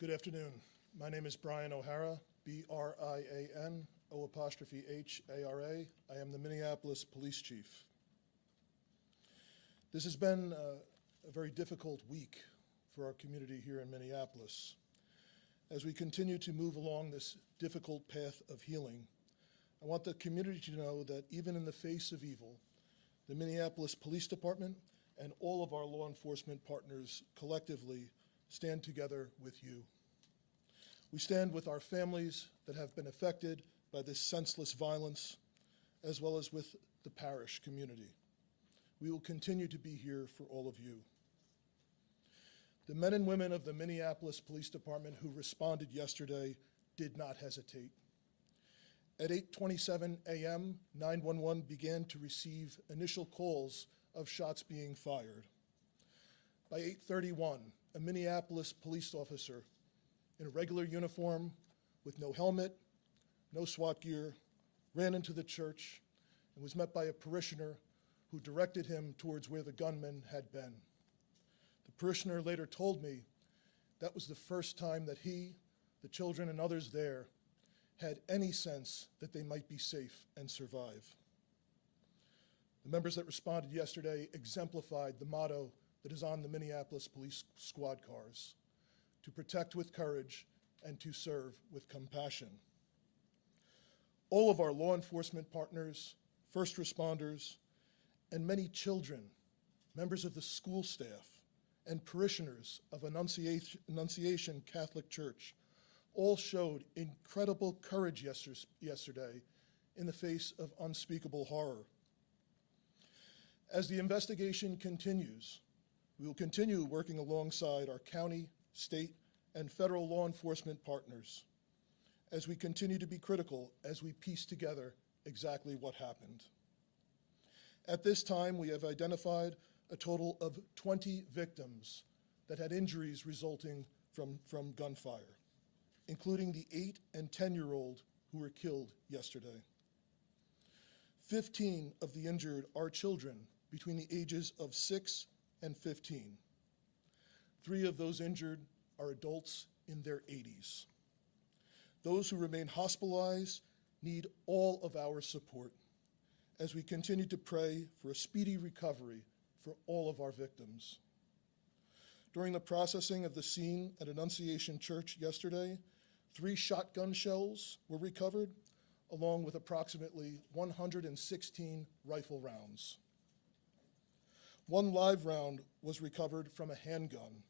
Good afternoon. My name is Brian O'Hara, B-R-I-A-N, O''H-A-R-A. I am the Minneapolis Police Chief. This has been a very difficult week for our community here in Minneapolis. As we continue to move along this difficult path of healing, I want the community to know that even in the face of evil, the Minneapolis Police Department and all of our law enforcement partners collectively stand together with you. We stand with our families that have been affected by this senseless violence, as well as with the parish community. We will continue to be here for all of you. The men and women of the Minneapolis Police Department who responded yesterday did not hesitate. At 8:27 a.m., 911 began to receive initial calls of shots being fired. By 8:31, a Minneapolis police officer in a regular uniform with no helmet, no SWAT gear, ran into the church and was met by a parishioner who directed him towards where the gunman had been. The parishioner later told me that was the first time that he, the children, and others there had any sense that they might be safe and survive. The members that responded yesterday exemplified the motto that is on the Minneapolis Police Squad cars: to protect with courage and to serve with compassion. All of our law enforcement partners, first responders, and many children, members of the school staff, and parishioners of Annunciation Catholic Church all showed incredible courage yesterday in the face of unspeakable horror. As the investigation continues, we will continue working alongside our county, state, and federal law enforcement partners as we continue to be critical as we piece together exactly what happened. At this time, we have identified a total of 20 victims that had injuries resulting from gunfire, including the 8- and 10-year-old who were killed yesterday. 15 of the injured are children between the ages of 6 and 15. 3 of those injured are adults in their 80s. Those who remain hospitalized need all of our support as we continue to pray for a speedy recovery for all of our victims. During the processing of the scene at Annunciation Church yesterday, 3 shotgun shells were recovered, along with approximately 116 rifle rounds. 1 live round was recovered from a handgun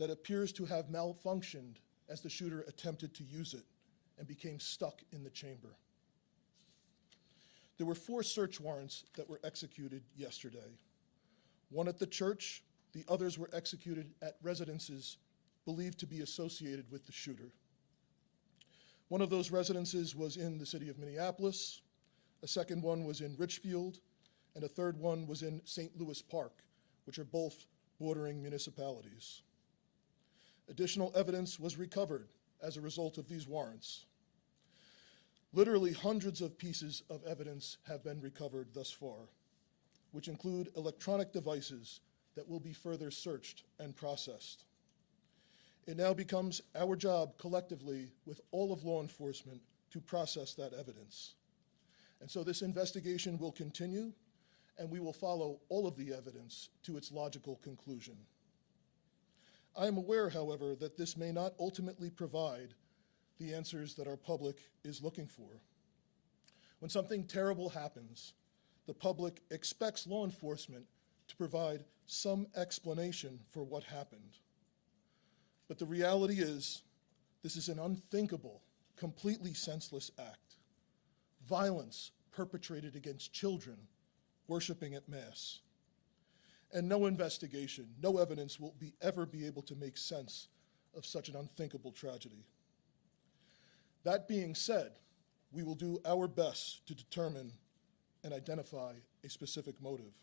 that appears to have malfunctioned as the shooter attempted to use it and became stuck in the chamber. There were 4 search warrants that were executed yesterday. 1 at the church, the others were executed at residences believed to be associated with the shooter. One of those residences was in the city of Minneapolis, a second one was in Richfield, and a third one was in St. Louis Park, which are both bordering municipalities. Additional evidence was recovered as a result of these warrants. Literally hundreds of pieces of evidence have been recovered thus far, which include electronic devices that will be further searched and processed. It now becomes our job collectively with all of law enforcement to process that evidence. And so this investigation will continue, and we will follow all of the evidence to its logical conclusion. I am aware, however, that this may not ultimately provide the answers that our public is looking for. When something terrible happens, the public expects law enforcement to provide some explanation for what happened. But the reality is, this is an unthinkable, completely senseless act. Violence perpetrated against children worshiping at Mass. And no investigation, no evidence will ever be able to make sense of such an unthinkable tragedy. That being said, we will do our best to determine and identify a specific motive.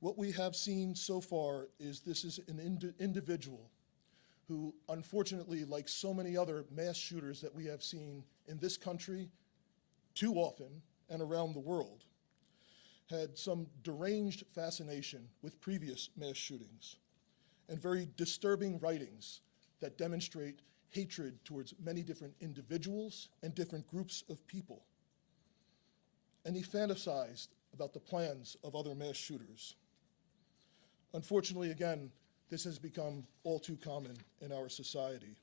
What we have seen so far is this is an individual who, unfortunately, like so many other mass shooters that we have seen in this country too often and around the world, had some deranged fascination with previous mass shootings and very disturbing writings that demonstrate hatred towards many different individuals and different groups of people. And he fantasized about the plans of other mass shooters. Unfortunately, again, this has become all too common in our society.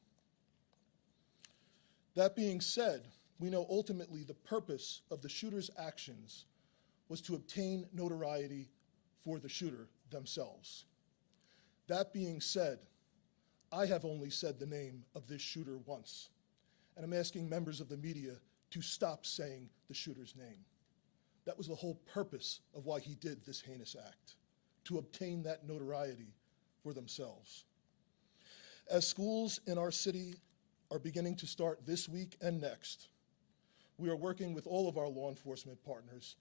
That being said, we know ultimately the purpose of the shooter's actions was to obtain notoriety for the shooter themselves. That being said, I have only said the name of this shooter once, and I'm asking members of the media to stop saying the shooter's name. That was the whole purpose of why he did this heinous act, to obtain that notoriety for themselves. As schools in our city are beginning to start this week and next, we are working with all of our law enforcement partners,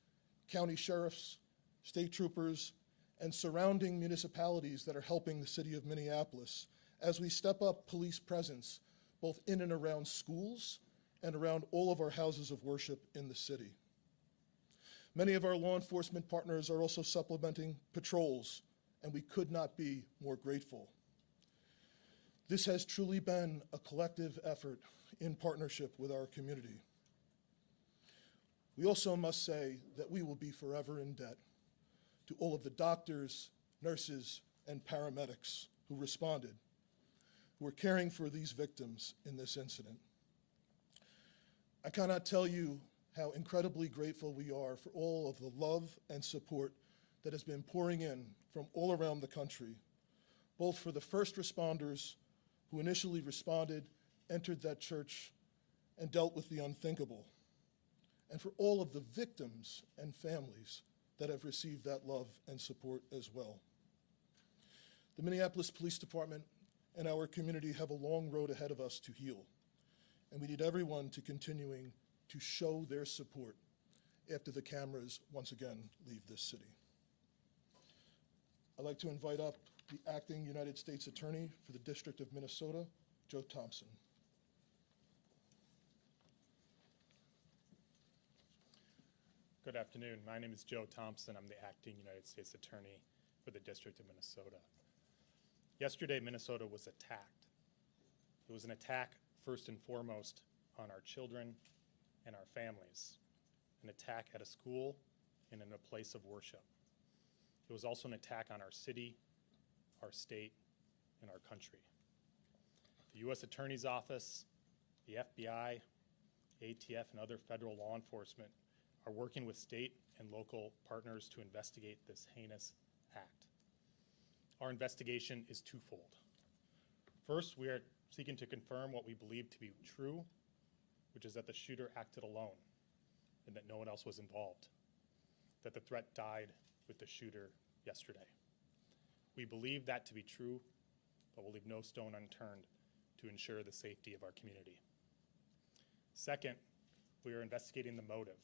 county sheriffs, state troopers, and surrounding municipalities that are helping the city of Minneapolis as we step up police presence both in and around schools and around all of our houses of worship in the city. Many of our law enforcement partners are also supplementing patrols, and we could not be more grateful. This has truly been a collective effort in partnership with our community. We also must say that we will be forever in debt to all of the doctors, nurses, and paramedics who responded, who are caring for these victims in this incident. I cannot tell you how incredibly grateful we are for all of the love and support that has been pouring in from all around the country, both for the first responders who initially responded, entered that church, and dealt with the unthinkable, and for all of the victims and families that have received that love and support as well. The Minneapolis Police Department and our community have a long road ahead of us to heal, and we need everyone to continuing to show their support after the cameras once again leave this city. I'd like to invite up the Acting United States Attorney for the District of Minnesota, Joe Thompson. Good afternoon. My name is Joe Thompson. I'm the Acting United States Attorney for the District of Minnesota. Yesterday, Minnesota was attacked. It was an attack first and foremost on our children and our families, an attack at a school and in a place of worship. It was also an attack on our city, our state, and our country. The U.S. Attorney's Office, the FBI, ATF, and other federal law enforcement are working with state and local partners to investigate this heinous act. Our investigation is twofold. First, we are seeking to confirm what we believe to be true, which is that the shooter acted alone and that no one else was involved, that the threat died with the shooter yesterday. We believe that to be true, but we'll leave no stone unturned to ensure the safety of our community. Second, we are investigating the motive,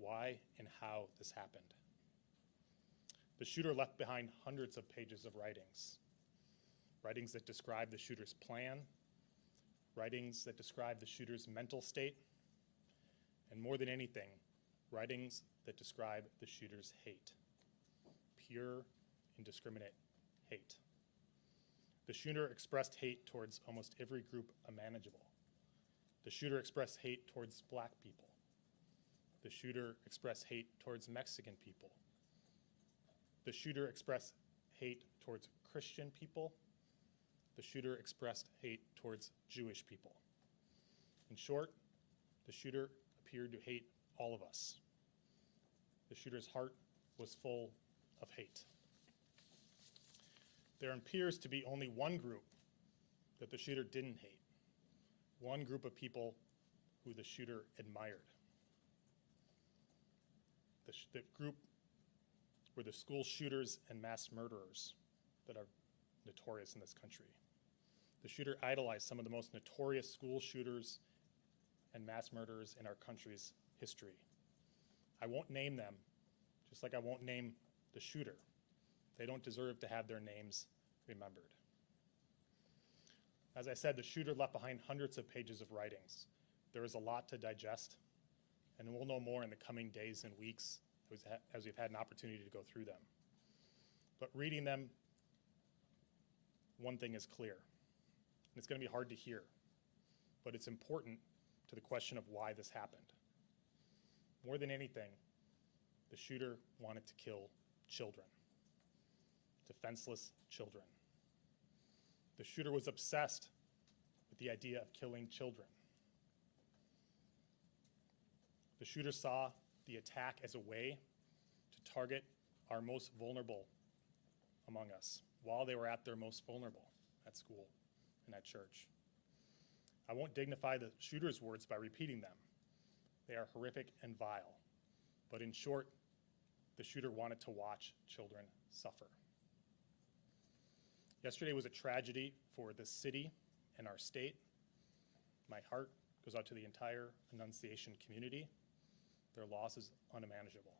why and how this happened. The shooter left behind hundreds of pages of writings that describe the shooter's plan, writings that describe the shooter's mental state, and more than anything, writings that describe the shooter's hate, pure, indiscriminate hate. The shooter expressed hate towards almost every group imaginable. The shooter expressed hate towards Black people. The shooter expressed hate towards Mexican people. The shooter expressed hate towards Christian people. The shooter expressed hate towards Jewish people. In short, the shooter appeared to hate all of us. The shooter's heart was full of hate. There appears to be only one group that the shooter didn't hate, one group of people who the shooter admired. The group were the school shooters and mass murderers that are notorious in this country. The shooter idolized some of the most notorious school shooters and mass murderers in our country's history. I won't name them, just like I won't name the shooter. They don't deserve to have their names remembered. As I said, the shooter left behind hundreds of pages of writings. There is a lot to digest, and we'll know more in the coming days and weeks as we've had an opportunity to go through them. But reading them, one thing is clear. and it's going to be hard to hear, but it's important to the question of why this happened. More than anything, the shooter wanted to kill children, defenseless children. The shooter was obsessed with the idea of killing children. The shooter saw the attack as a way to target our most vulnerable among us while they were at their most vulnerable at school and at church. I won't dignify the shooter's words by repeating them. They are horrific and vile. But in short, the shooter wanted to watch children suffer. Yesterday was a tragedy for the city and our state. My heart goes out to the entire Annunciation community. Their loss is unimaginable.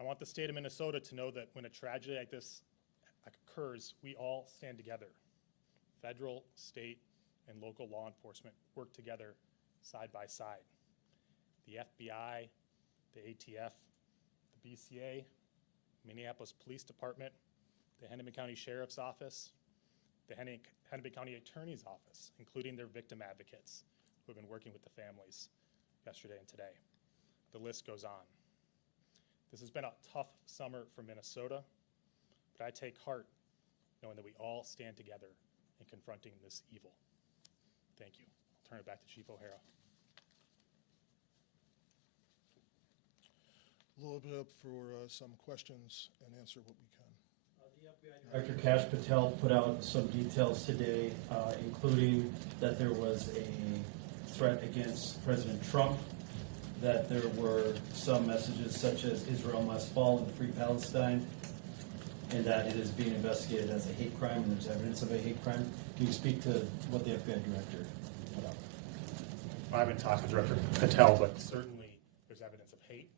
I want the state of Minnesota to know that when a tragedy like this occurs, we all stand together. Federal, state, and local law enforcement work together side by side. The FBI, the ATF, the BCA, Minneapolis Police Department, the Hennepin County Sheriff's Office, the Hennepin County Attorney's Office, including their victim advocates who have been working with the families yesterday and today. The list goes on. This has been a tough summer for Minnesota, but I take heart knowing that we all stand together in confronting this evil. Thank you. I'll turn it back to Chief O'Hara. We'll open it up for some questions and answer what we can. The FBI Director Kash Patel put out some details today, including that there was a threat against President Trump, that there were some messages such as Israel must fall and free Palestine, and that it is being investigated as a hate crime, and there's evidence of a hate crime. Can you speak to what the FBI Director put out? I haven't talked to Director Patel, but certainly there's evidence of hate.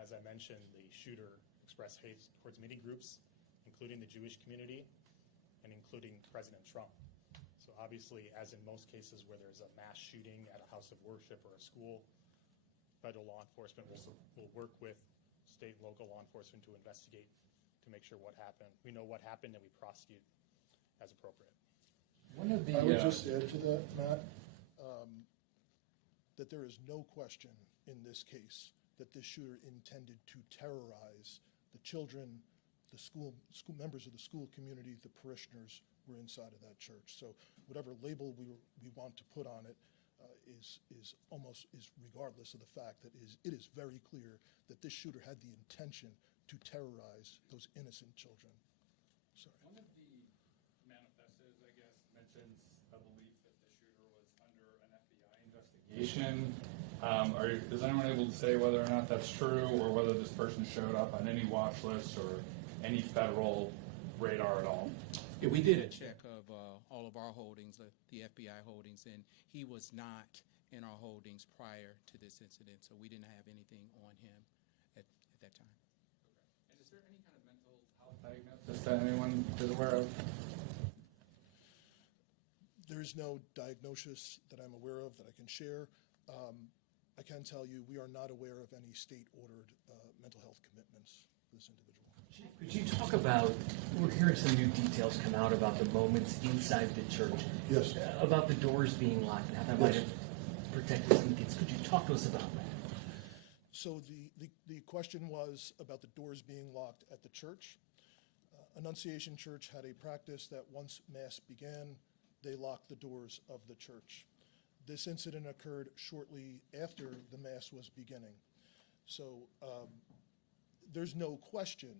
As I mentioned, the shooter expressed hate towards many groups, including the Jewish community and including President Trump. So obviously, as in most cases where there's a mass shooting at a house of worship or a school, federal law enforcement will work with state and local law enforcement to investigate to make sure what happened. We know what happened and we prosecute as appropriate. I would just add to that, Matt, that there is no question in this case that this shooter intended to terrorize the children, the school members of the school community, the parishioners were inside of that church. So whatever label we want to put on it is regardless of the fact that it is very clear that this shooter had the intention to terrorize those innocent children. Sorry. One of the manifestos, I guess, mentions a belief that the shooter was under an FBI investigation. Is anyone able to say whether or not that's true, or whether this person showed up on any watch list or any federal radar at all? Yeah, we did a check of all of our holdings, the FBI holdings, and he was not in our holdings prior to this incident, so we didn't have anything on him at that time. Okay. And is there any kind of mental health diagnosis that anyone is aware of? There is no diagnosis that I'm aware of that I can share. I can tell you we are not aware of any state-ordered mental health commitments for this individual. Chief, could you talk about, we're hearing some new details come out about the moments inside the church. Yes. About the doors being locked and how that might have protected some kids. Could you talk to us about that? So the question was about the doors being locked at the church. Annunciation Church had a practice that once Mass began, they locked the doors of the church. This incident occurred shortly after the Mass was beginning. So there's no question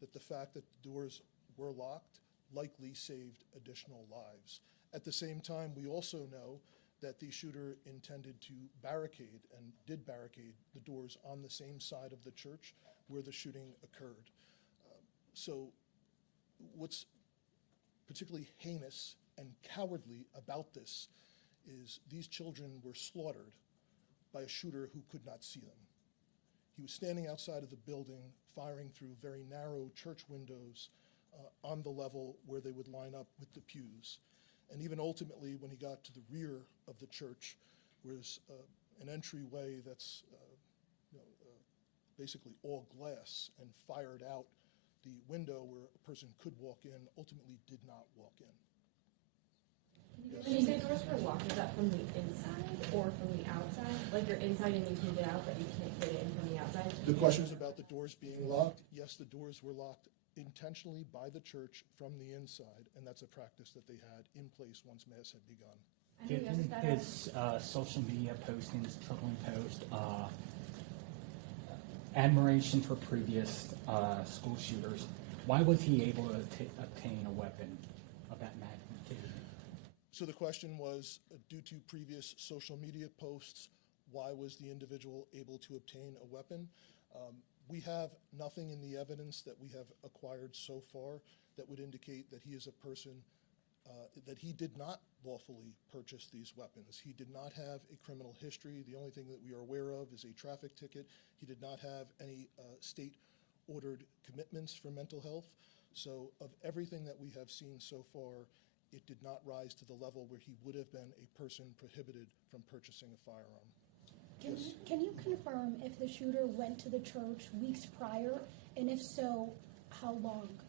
that the fact that the doors were locked likely saved additional lives. At the same time, we also know that the shooter intended to barricade and did barricade the doors on the same side of the church where the shooting occurred. So what's particularly heinous and cowardly about this is these children were slaughtered by a shooter who could not see them. He was standing outside of the building, firing through very narrow church windows on the level where they would line up with the pews. And even ultimately, when he got to the rear of the church, was an entryway that's basically all glass, and fired out the window where a person could walk in, ultimately did not walk in. When you say doors were locked, is that from the inside or from the outside? Like you're inside and you can get out, but you can't get in from the outside? The question is about the doors being locked. Yes, the doors were locked intentionally by the church from the inside, and that's a practice that they had in place once Mass had begun. Given his social media postings, troubling post, admiration for previous school shooters, why was he able to obtain a weapon of that magnitude? So the question was, due to previous social media posts, why was the individual able to obtain a weapon? We have nothing in the evidence that we have acquired so far that would indicate that he is a person that he did not lawfully purchase these weapons. He did not have a criminal history. The only thing that we are aware of is a traffic ticket. He did not have any state-ordered commitments for mental health. So of everything that we have seen so far, it did not rise to the level where he would have been a person prohibited from purchasing a firearm. Can you confirm if the shooter went to the church weeks prior, and if so, how long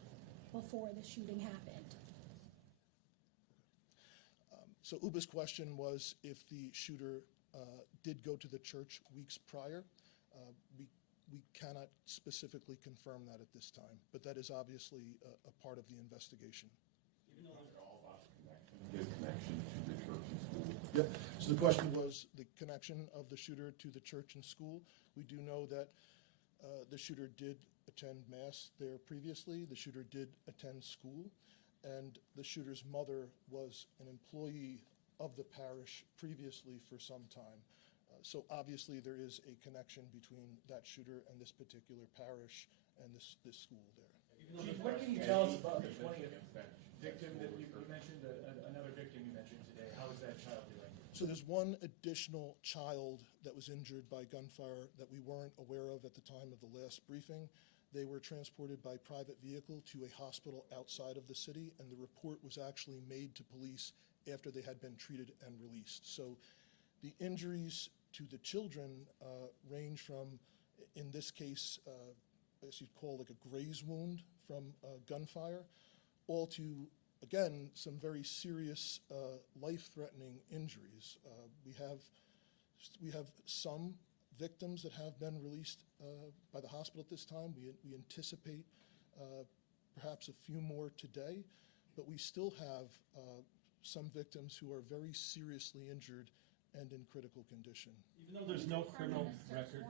before the shooting happened? So Uba's question was if the shooter did go to the church weeks prior. We cannot specifically confirm that at this time, but that is obviously a part of the investigation. Even though it's all about his connection to the church and school. Yep. So the question was the connection of the shooter to the church and school. We do know that the shooter did attend Mass there previously. The shooter did attend school. And the shooter's mother was an employee of the parish previously for some time. So obviously there is a connection between that shooter and this particular parish and this school there. Chief, what can you tell us about the 20th victim that you mentioned, another victim you mentioned today? How is that child doing? So there's one additional child that was injured by gunfire that we weren't aware of at the time of the last briefing. They were transported by private vehicle to a hospital outside of the city, and the report was actually made to police after they had been treated and released. So the injuries to the children range from, in this case, as you'd call like a graze wound from gunfire, all to, again, some very serious life-threatening injuries. We have some victims that have been released by the hospital at this time. We anticipate perhaps a few more today, but we still have some victims who are very seriously injured and in critical condition. Even though there's no criminal record,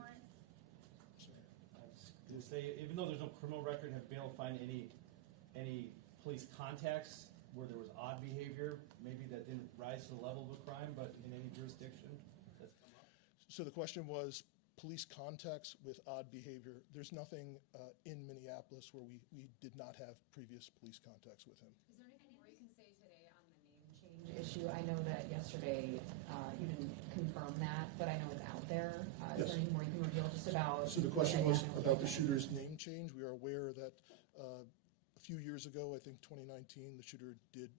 Sorry. I was going to say, even though there's no criminal record, have you been able to find any police contacts where there was odd behavior, maybe that didn't rise to the level of a crime, but in any jurisdiction that's come up? So the question was police contacts with odd behavior. There's nothing in Minneapolis where we did not have previous police contacts with him. Is there anything more you can say today on the name change issue? I know that yesterday you didn't confirm that, but I know it's out there. Is there anything more you can reveal just about? So the question was about the shooter's name change. We are aware that a few years ago, I think 2019, the shooter did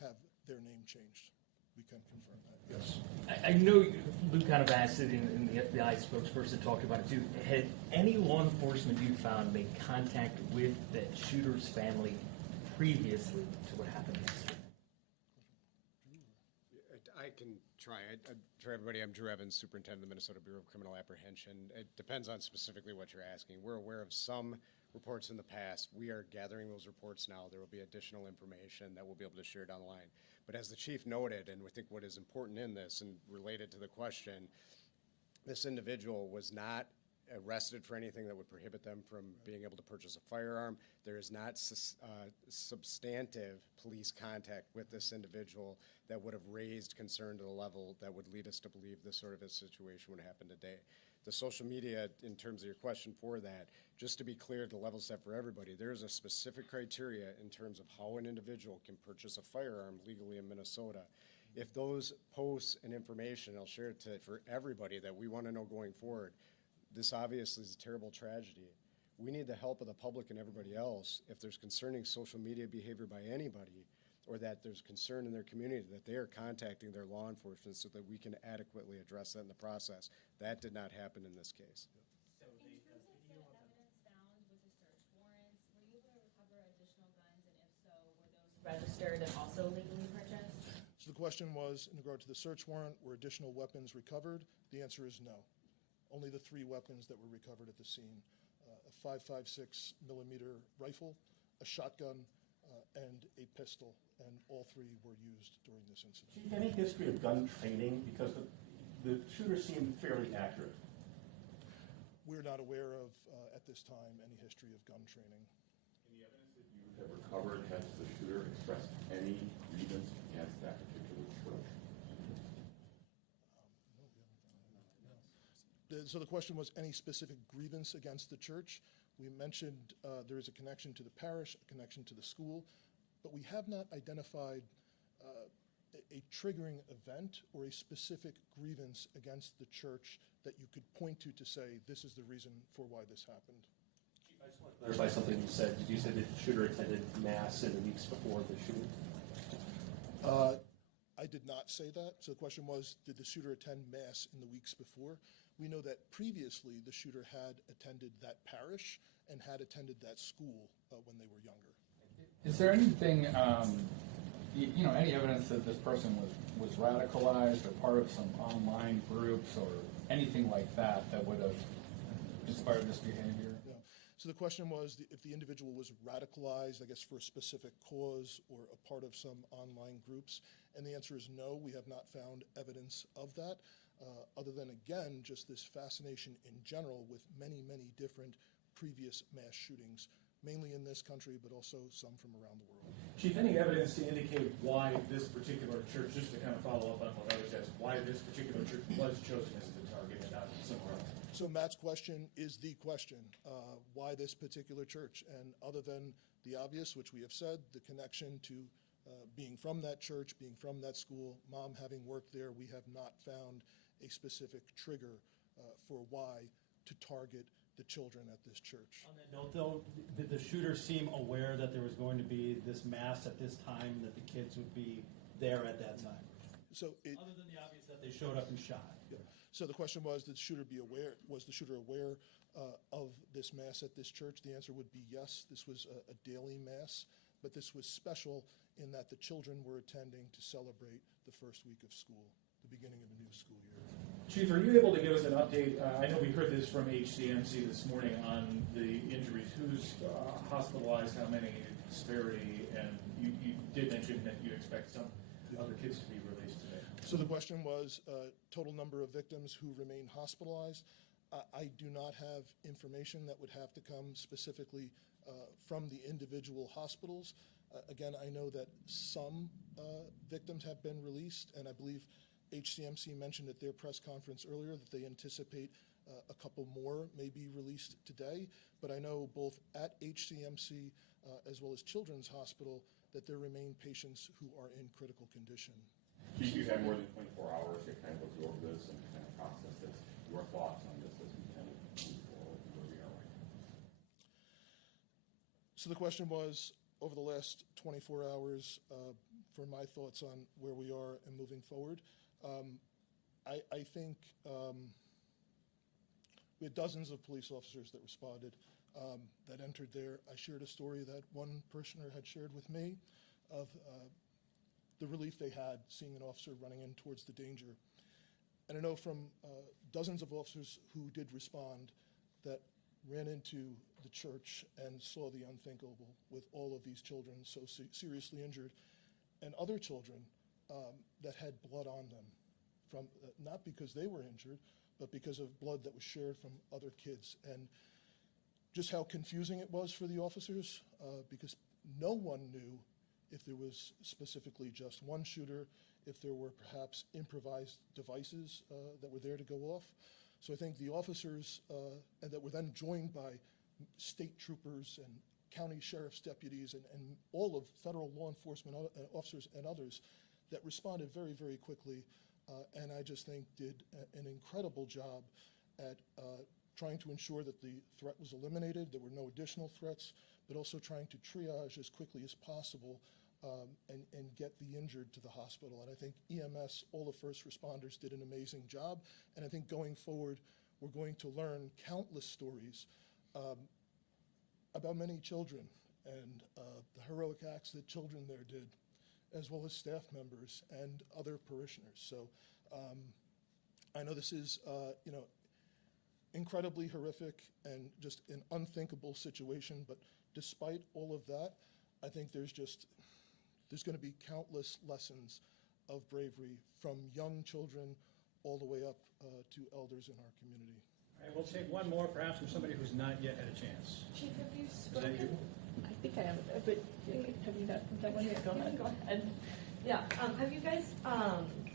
have their name changed. We can confirm that, yes. I know Luke kind of asked it, and the FBI spokesperson talked about it too. Had any law enforcement you found made contact with the shooter's family previously to what happened yesterday? I can try. For everybody, I'm Drew Evans, Superintendent of the Minnesota Bureau of Criminal Apprehension. It depends on specifically what you're asking. We're aware of some reports in the past. We are gathering those reports now. There will be additional information that we'll be able to share down the line. But as the chief noted, and we think what is important in this and related to the question, this individual was not arrested for anything that would prohibit them from being able to purchase a firearm. There is not substantive police contact with this individual that would have raised concern to the level that would lead us to believe this sort of a situation would happen today. The social media, in terms of your question for that, just to be clear, to level set for everybody, there is a specific criteria in terms of how an individual can purchase a firearm legally in Minnesota. If those posts and information, I'll share it for everybody that we want to know going forward, this obviously is a terrible tragedy. We need the help of the public and everybody else if there's concerning social media behavior by anybody, or that there's concern in their community that they are contacting their law enforcement so that we can adequately address that in the process. That did not happen in this case. In terms of the evidence found with the search warrants, were you able to recover additional guns, and if so, were those registered and also legally purchased? So the question was, in regard to the search warrant, were additional weapons recovered? The answer is no. Only the 3 weapons that were recovered at the scene, a 5.56 millimeter rifle, a shotgun, and a pistol, and all 3 were used during this incident. Chief, any history of gun training? Because the shooter seemed fairly accurate. We're not aware of, at this time, any history of gun training. In the evidence that you have recovered, has the shooter expressed any grievance against that particular church? So the question was any specific grievance against the church. We mentioned there is a connection to the parish, a connection to the school, but we have not identified a triggering event or a specific grievance against the church that you could point to say this is the reason for why this happened. Chief, I just want to clarify something you said. Did you say that the shooter attended Mass in the weeks before the shooting? I did not say that. So the question was, did the shooter attend Mass in the weeks before? We know that previously the shooter had attended that parish and had attended that school when they were younger. Is there anything, any evidence that this person was radicalized or part of some online groups or anything like that that would have inspired this behavior? Yeah. So the question was if the individual was radicalized, I guess, for a specific cause or a part of some online groups. And the answer is no, we have not found evidence of that, other than, again, just this fascination in general with many, many different previous mass shootings, mainly in this country, but also some from around the world. Chief, any evidence to indicate why this particular church, just to kind of follow up on what I was asked, why this particular church was chosen as the target and not somewhere else? So Matt's question is the question, why this particular church? And other than the obvious, which we have said, the connection to being from that church, being from that school, mom having worked there, we have not found a specific trigger for why to target the children at this church. On that note, though, did the shooter seem aware that there was going to be this Mass at this time, that the kids would be there at that time? Other than the obvious that they showed up and shot. Yeah. So the question was, was the shooter aware of this Mass at this church? The answer would be yes. This was a daily Mass, but this was special in that the children were attending to celebrate the first week of school, the beginning of a new school year. Chief, are you able to give us an update? I know we heard this from HCMC this morning on the injuries. Who's hospitalized, how many, severity, and you did mention that you expect some other kids to be released today. So the question was total number of victims who remain hospitalized. I do not have information that would have to come specifically from the individual hospitals. Again, I know that some victims have been released, and I believe HCMC mentioned at their press conference earlier that they anticipate a couple more may be released today. But I know both at HCMC as well as Children's Hospital that there remain patients who are in critical condition. Chief, you've had more than 24 hours to kind of absorb this and kind of process this. Your thoughts on this as we kind of move forward where we are right now? So the question was, over the last 24 hours, for my thoughts on where we are and moving forward. I think we had dozens of police officers that responded, that entered there. I shared a story that one parishioner had shared with me of the relief they had seeing an officer running in towards the danger. And I know from dozens of officers who did respond that ran into the church and saw the unthinkable with all of these children so seriously injured, and other children that had blood on them, from not because they were injured, but because of blood that was shared from other kids. And just how confusing it was for the officers, because no one knew if there was specifically just one shooter, if there were perhaps improvised devices that were there to go off. So I think the officers, and that were then joined by state troopers and county sheriff's deputies and all of federal law enforcement officers and others that responded very, very quickly, and I just think did an incredible job at trying to ensure that the threat was eliminated, there were no additional threats, but also trying to triage as quickly as possible and get the injured to the hospital. And I think EMS, all the first responders, did an amazing job. And I think going forward, we're going to learn countless stories about many children and the heroic acts that children there did. as well as staff members and other parishioners. So I know this is, incredibly horrific and just an unthinkable situation, but despite all of that, I think there's going to be countless lessons of bravery from young children all the way up to elders in our community. All right, we'll take one more, perhaps from somebody who's not yet had a chance. Chief, have you Is that you? spoken? I think I have, but have you got that one? Yeah, go ahead. Go ahead. Yeah, have you guys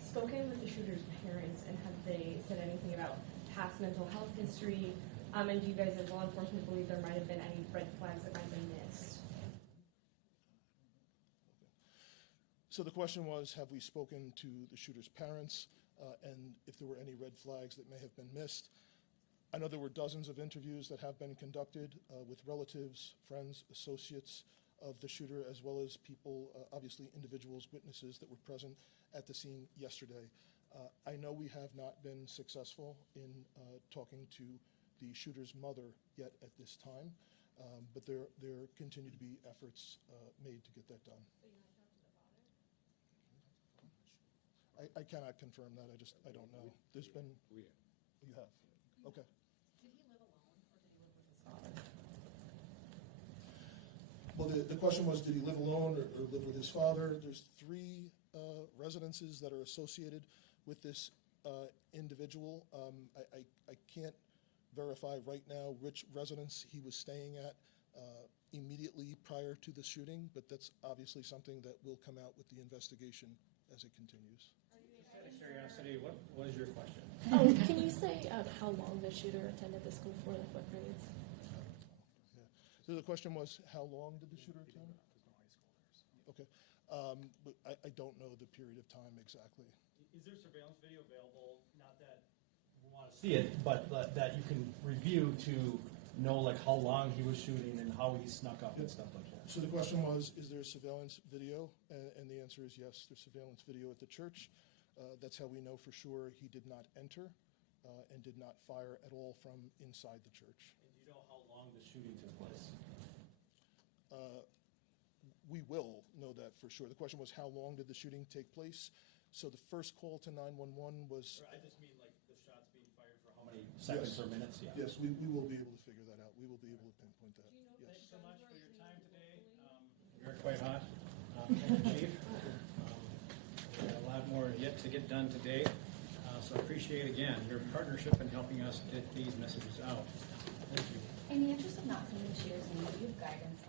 spoken with the shooter's parents, and have they said anything about past mental health history? And do you guys as law enforcement believe there might have been any red flags that might have been missed? So the question was, have we spoken to the shooter's parents, and if there were any red flags that may have been missed? I know there were dozens of interviews that have been conducted with relatives, friends, associates of the shooter, as well as people, obviously individuals, witnesses that were present at the scene yesterday. I know we have not been successful in talking to the shooter's mother yet at this time, but there continue to be efforts made to get that done. I cannot confirm that. I don't know. There's been. You have. Okay. Did he live alone, or did he live with his father? Well, the question was, did he live alone or live with his father? There's 3 residences that are associated with this individual. I can't verify right now which residence he was staying at immediately prior to the shooting, but that's obviously something that will come out with the investigation as it continues. Out of curiosity, what was your question? Can you say how long the shooter attended the school for, like what grades? Yeah. So the question was, how long did the shooter attend? Okay. But I don't know the period of time exactly. Is there surveillance video available? Not that we want to see it, but that you can review to know like how long he was shooting and how he snuck up and stuff like that. So the question was, is there surveillance video? And the answer is yes, there's surveillance video at the church. That's how we know for sure he did not enter and did not fire at all from inside the church. And do you know how long the shooting took place? We will know that for sure. The question was, how long did the shooting take place? So the first call to 911 was... I just mean like the shots being fired for how many seconds or minutes? Yeah. Yes, we will be able to figure that out. We will be able to pinpoint that. Yes. Thanks so much for your time today. You're quite hot. Thank you, Chief. We got a lot more yet to get done today, so I appreciate again your partnership in helping us get these messages out. Thank you. In the interest of not sending shooters, do you have guidance